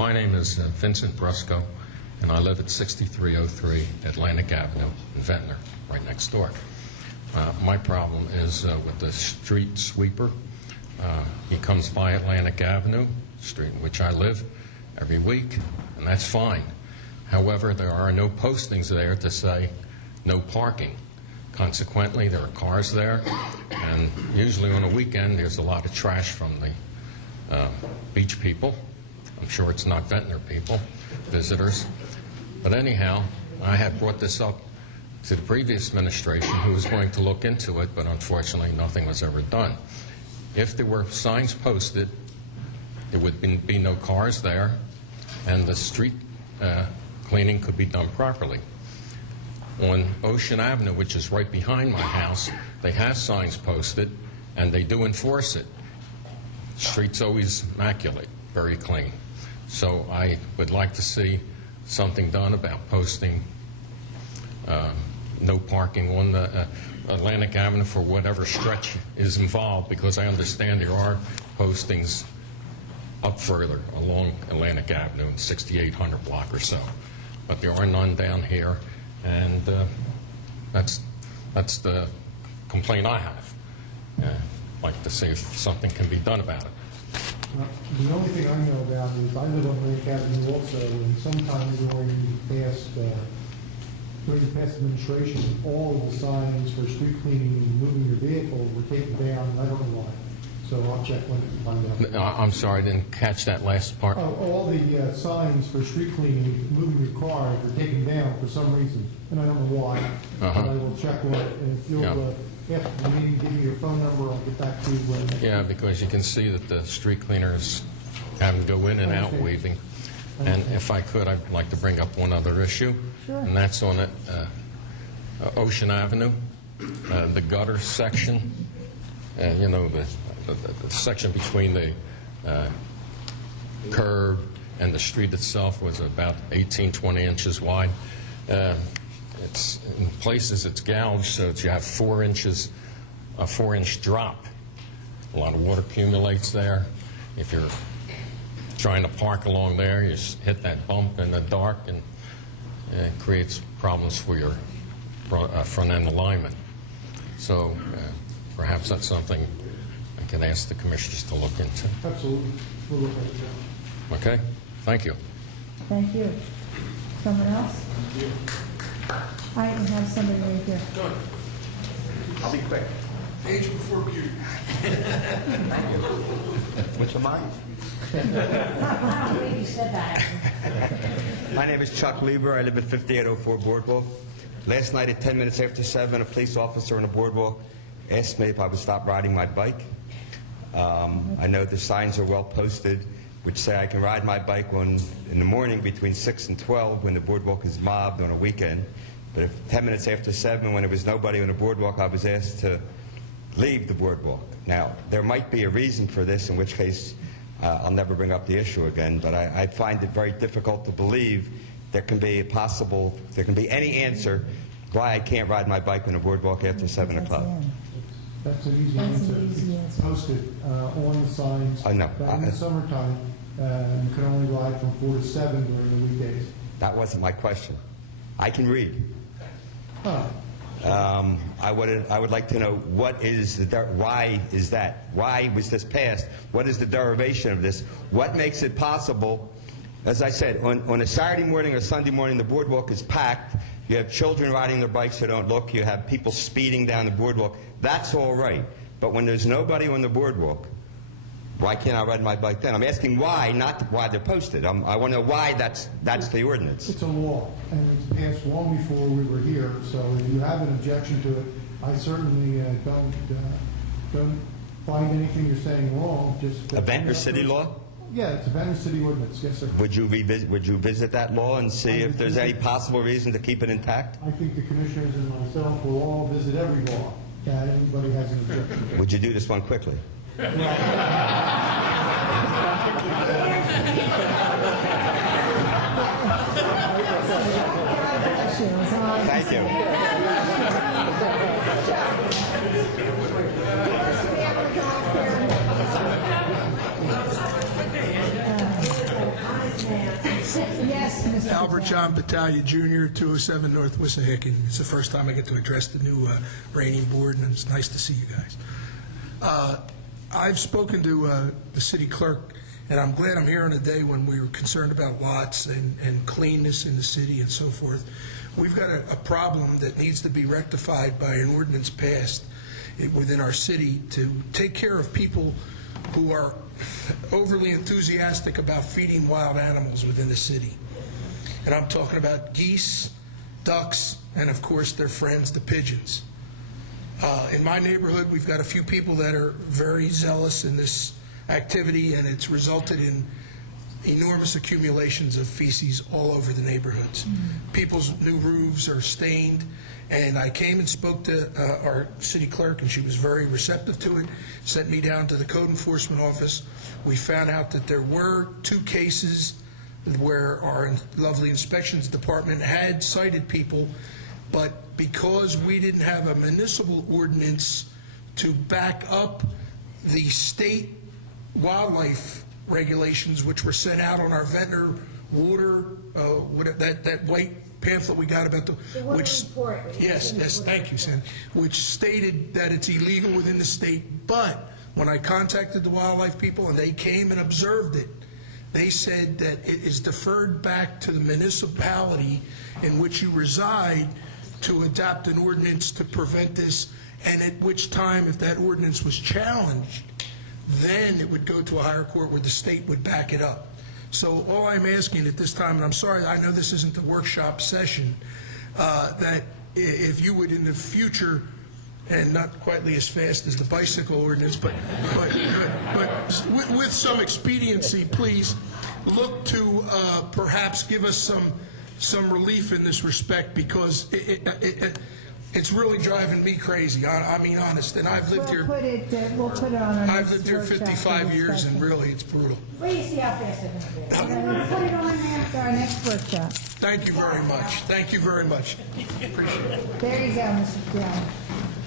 My name is Vincent Brusco, and I live at 6303 Atlantic Avenue in Ventnor, right next door. My problem is with the street sweeper. He comes by Atlantic Avenue, street in which I live, every week, and that's fine. However, there are no postings there to say no parking. Consequently, there are cars there, and usually on a weekend there's a lot of trash from the beach people. I'm sure it's not Ventnor people, visitors. But anyhow, I had brought this up to the previous administration, who was going to look into it, but unfortunately nothing was ever done. If there were signs posted, there would be no cars there, and the street cleaning could be done properly. On Ocean Avenue, which is right behind my house, they have signs posted, and they do enforce it. The street's always immaculate, very clean. So I would like to see something done about posting no parking on the Atlantic Avenue for whatever stretch is involved, because I understand there are postings up further along Atlantic Avenue in 6800 block or so. But there are none down here, and that's the complaint I have. I'd like to see if something can be done about it. The only thing I know about is I live on Atlantic Avenue also, and sometimes during the past administration, all of the signs for street cleaning and moving your vehicle were taken down, and I don't know why. So I'll check when and find out. I'm sorry, I didn't catch that last part. All the signs for street cleaning, moving your car, were taken down for some reason, and I don't know why. But I will check on it, and if you'll after the meeting, give me your phone number, I'll get back to you. Yeah, because you can see that the street cleaners have to go in and out weaving. And if I could, I'd like to bring up one other issue. Sure. And that's on Ocean Avenue, the gutter section, you know, the section between the curb and the street itself was about 18, 20 inches wide. It's in places it's gouged so that you have 4 inches, a 4-inch drop. A lot of water accumulates there. If you're trying to park along there, you hit that bump in the dark, and it creates problems for your front end alignment. So perhaps that's something I can ask the commissioners to look into. Absolutely. We'll look at it. Okay? Thank you. Thank you. Someone else? I have somebody right here. Good. I'll be quick. Age before beauty. Which am I? I don't believe you said that. My name is Chuck Lieber. I live at 5804 Boardwalk. Last night at 10 minutes after 7, a police officer on the boardwalk asked me if I would stop riding my bike. I know the signs are well posted, which say I can ride my bike in the morning between 6 and 12 when the boardwalk is mobbed on a weekend. But if 10 minutes after 7, when there was nobody on the boardwalk, I was asked to leave the boardwalk. Now, there might be a reason for this, in which case I'll never bring up the issue again, but I find it very difficult to believe there can be any answer why I can't ride my bike on the boardwalk after 7 o'clock. That's an easy answer. Posted on the signs. I know. That in the summertime, you can only ride from 4 to 7 during the weekdays. That wasn't my question. I can read. Huh. I would like to know what is why is that? Why was this passed? What is the derivation of this? What makes it possible? As I said, on a Saturday morning or Sunday morning, the boardwalk is packed. You have children riding their bikes who don't look. You have people speeding down the boardwalk. That's all right. But when there's nobody on the boardwalk, why can't I ride my bike then? I'm asking why, not why they're posted. I want to know why that's the ordinance. It's a law, and it's passed long before we were here. So if you have an objection to it, I certainly don't find anything you're saying wrong. Just a Ventnor city law? Yeah, it's a Ventnor city ordinance. Yes, sir. Would you visit that law and see if there's any possible reason to keep it intact? I think the commissioners and myself will all visit every law that anybody has an objection to. Would you do this one quickly? Thank you. Yes, Mr. Albert Brown. John Battaglia Jr., 207 North Wissahickon. It's the first time I get to address the new reigning board, and it's nice to see you guys. I've spoken to the city clerk, and I'm glad I'm here on a day when we were concerned about lots and cleanness in the city and so forth. We've got a problem that needs to be rectified by an ordinance passed within our city to take care of people who are overly enthusiastic about feeding wild animals within the city. And I'm talking about geese, ducks, and of course their friends, the pigeons. In my neighborhood, we've got a few people that are very zealous in this activity, and it's resulted in enormous accumulations of feces all over the neighborhoods. People's new roofs are stained, and I came and spoke to our city clerk, and she was very receptive to it, sent me down to the code enforcement office. We found out that there were 2 cases where our lovely inspections department had cited people, but because we didn't have a municipal ordinance to back up the state wildlife regulations, which were sent out on our Ventnor water, that white pamphlet we got about which report. Yes, thank you, Sam, which stated that it's illegal within the state. But when I contacted the wildlife people and they came and observed it, they said that it is deferred back to the municipality in which you reside to adopt an ordinance to prevent this, and at which time, if that ordinance was challenged, then it would go to a higher court where the state would back it up. So all I'm asking at this time, and I'm sorry, I know this isn't the workshop session, that if you would in the future, and not quite as fast as the bicycle ordinance, but with some expediency, please look to perhaps give us some relief in this respect, because it's really driving me crazy. I mean, honest. And I've lived here. We'll put it on our I've next lived here workshop 55 years, discussion. and really, it's brutal. Wait to see how fast they're going to do. Okay, we'll put it on after our next workshop. Thank you very much. Thank you very much. Appreciate it. There you go, Mr. Brown.